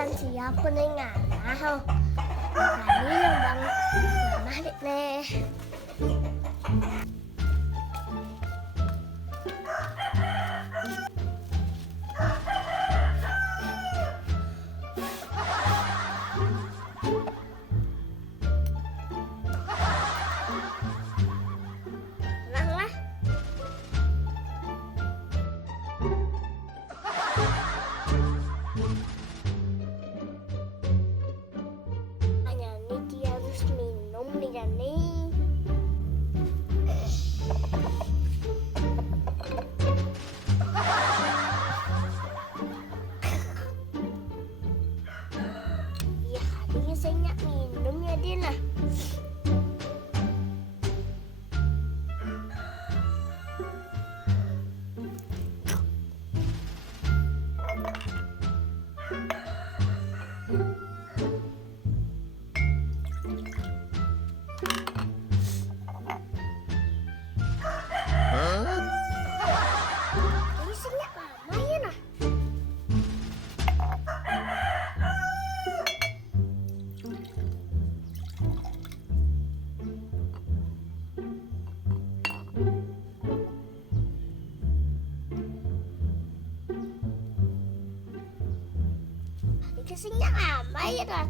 San siapa nih ngana Kali yang bang Ngana dek nih Tenanglah Hanya nih dia harus minum nih kan nih Iya hadinya saya nyak minum ya dia nah Ini saya nyak lama ya nah Ini saya nyak lama ya nah